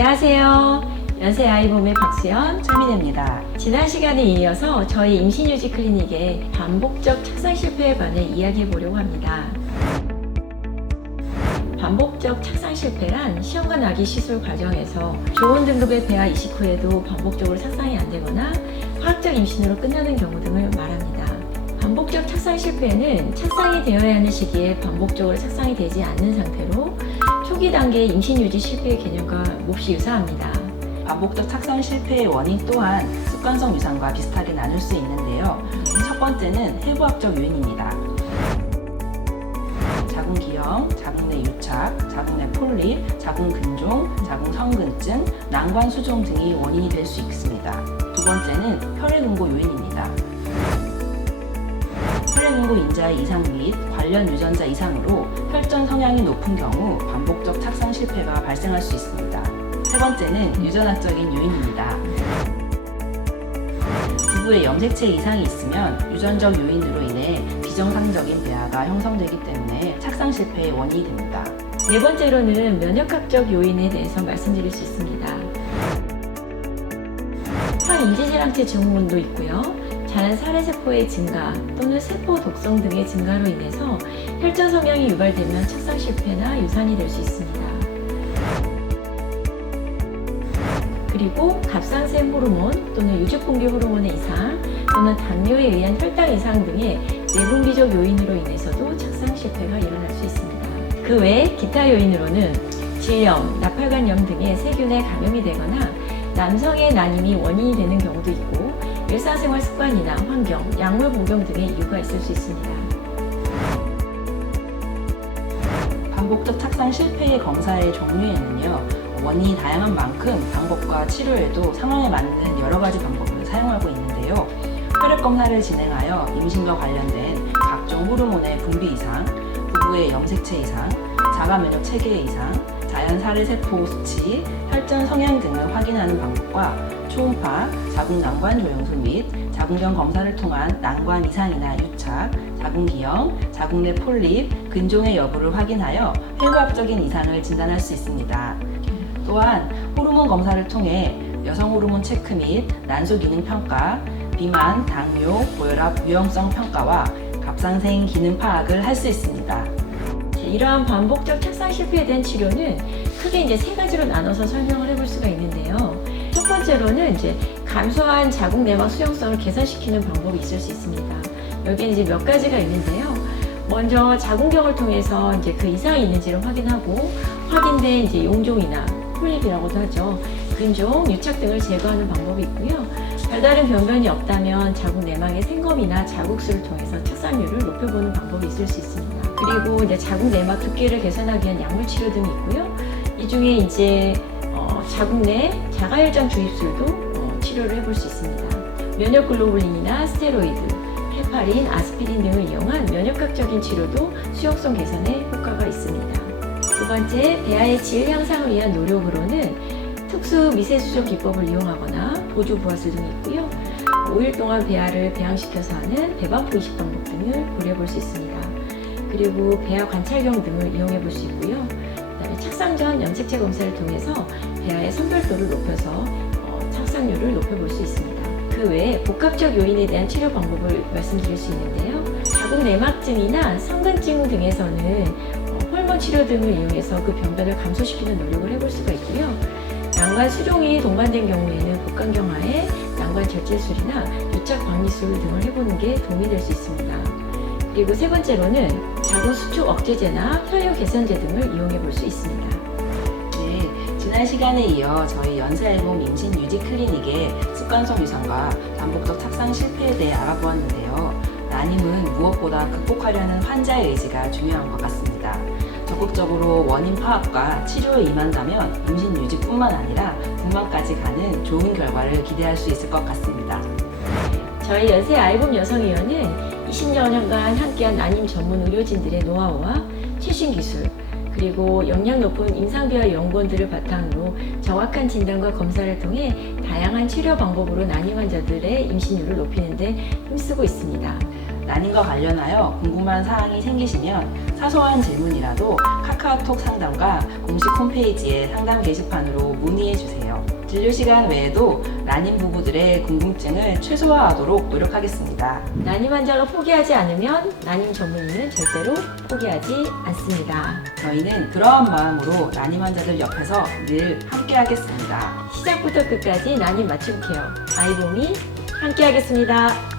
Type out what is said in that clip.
안녕하세요. 연세아이봄의 박수연, 최민혜입니다. 지난 시간에 이어서 저희 임신유지 클리닉의 반복적 착상 실패에 관해 이야기해 보려고 합니다. 반복적 착상 실패란 시험과 나기 시술 과정에서 좋은 등급의 배아 이식 후에도 반복적으로 착상이 안 되거나 화학적 임신으로 끝나는 경우 등을 말합니다. 반복적 착상 실패는 착상이 되어야 하는 시기에 반복적으로 착상이 되지 않는 상태로 초기 단계의 임신 유지 실패의 개념과 몹시 유사합니다. 반복적 착상 실패의 원인 또한 습관성 유산과 비슷하게 나눌 수 있는데요. 첫 번째는 해부학적 요인입니다. 자궁 기형, 자궁 내 유착, 자궁 내 폴립, 자궁 근종, 자궁 성근증, 난관 수종 등이 원인이 될 수 있습니다. 두 번째는 혈액응고 요인입니다. 혈액응고 인자 이상 및 관련 유전자 이상으로 혈전 성향이 높은 경우 반복적 착상 실패가 발생할 수 있습니다. 세 번째는 유전학적인 요인입니다. 부부에 염색체 이상이 있으면 유전적 요인으로 인해 비정상적인 배아가 형성되기 때문에 착상 실패의 원인이 됩니다. 네 번째로는 면역학적 요인에 대해서 말씀드릴 수 있습니다. 항인지질항체 증후군도 있고요. 자연 살해세포의 증가 또는 세포 독성 등의 증가로 인해서 혈전 성향이 유발되면 착상 실패나 유산이 될 수 있습니다. 그리고 갑상샘 호르몬 또는 유축분비 호르몬의 이상 또는 당뇨에 의한 혈당 이상 등의 내분비적 요인으로 인해서도 착상 실패가 일어날 수 있습니다. 그 외 기타 요인으로는 질염, 나팔관염 등의 세균에 감염이 되거나 남성의 난임이 원인이 되는 경우도 있고 일상생활 습관이나 환경, 약물 복용 등의 이유가 있을 수 있습니다. 반복적 착상 실패의 검사의 종류에는요, 원인이 다양한 만큼 방법과 치료에도 상황에 맞는 여러 가지 방법을 사용하고 있는데요. 혈액 검사를 진행하여 임신과 관련된 각종 호르몬의 분비 이상, 부부의 염색체 이상, 자가 면역 체계 이상, 자연 살해 세포 수치, 혈전 성향 등을 확인하는 방법과 초음파, 자궁 난관 조영술 및 자궁경 검사를 통한 난관 이상이나 유착, 자궁 기형, 자궁 내 폴립, 근종의 여부를 확인하여 폐부학적인 이상을 진단할 수 있습니다. 또한 호르몬 검사를 통해 여성 호르몬 체크 및 난소 기능 평가, 비만, 당뇨, 고혈압 유형성 평가와 갑상생 기능 파악을 할 수 있습니다. 이러한 반복적 착상 실패에 대한 치료는 크게 세 가지로 나눠서 설명을 해볼 수가 있는데요. 첫 번째로는 감소한 자궁 내막 수용성을 개선시키는 방법이 있을 수 있습니다. 여기에 몇 가지가 있는데요. 먼저 자궁경을 통해서 그 이상이 있는지를 확인하고 확인된 용종이나 폴립이라고도 하죠. 근종, 유착 등을 제거하는 방법이 있고요. 별다른 변변이 없다면 자궁 내막의 생검이나 자국수를 통해서 착상률을 높여보는 방법이 있을 수 있습니다. 그리고 자궁 내막 두께를 개선하기 위한 약물 치료 등이 있고요. 이 중에 자궁 내 자가혈장 주입술도 치료를 해볼 수 있습니다. 면역 글로불린이나 스테로이드, 헤파린, 아스피린 등을 이용한 면역학적인 치료도 수용성 개선에 효과가 있습니다. 두 번째, 배아의 질 향상을 위한 노력으로는 특수 미세수정 기법을 이용하거나 보조 부하술 등이 있고요. 5일 동안 배아를 배양시켜서 하는 배반포 이식 방법 등을 고려해 볼 수 있습니다. 그리고 배아 관찰경 등을 이용해 볼 수 있고요. 그다음에 착상 전 염색체 검사를 통해서 배아의 선별도를 높여서 착상률을 높여볼 수 있습니다. 그 외에 복합적 요인에 대한 치료 방법을 말씀드릴 수 있는데요. 자궁 내막증이나 성근증 등에서는 호르몬 치료 등을 이용해서 그 병변을 감소시키는 노력을 해볼 수가 있고요. 난관 수종이 동반된 경우에는 복강경화에 난관 절제술이나 유착 박리술 등을 해보는 게 도움이 될 수 있습니다. 그리고 세 번째로는 자궁 수축 억제제나 혈류 개선제 등을 이용해 볼 수 있습니다. 네, 지난 시간에 이어 저희 연세앨범 임신 유지 클리닉의 습관성 유산과 반복적 착상 실패에 대해 알아보았는데요. 난임은 무엇보다 극복하려는 환자의 의지가 중요한 것 같습니다. 적극적으로 원인 파악과 치료에 임한다면 임신 유지뿐만 아니라 분만까지 가는 좋은 결과를 기대할 수 있을 것 같습니다. 저희 연세아이봄 여성의원은 20여 년간 함께한 난임 전문 의료진들의 노하우와 최신 기술, 그리고 역량 높은 임상비하 연구원들을 바탕으로 정확한 진단과 검사를 통해 다양한 치료 방법으로 난임 환자들의 임신율을 높이는 데 힘쓰고 있습니다. 난임과 관련하여 궁금한 사항이 생기시면 사소한 질문이라도 카카오톡 상담과 공식 홈페이지의 상담 게시판으로 문의해 주세요. 진료 시간 외에도 난임 부부들의 궁금증을 최소화하도록 노력하겠습니다. 난임 환자가 포기하지 않으면 난임 전문의는 절대로 포기하지 않습니다. 저희는 그러한 마음으로 난임 환자들 옆에서 늘 함께하겠습니다. 시작부터 끝까지 난임 맞춤 케어 아이봄이 함께하겠습니다.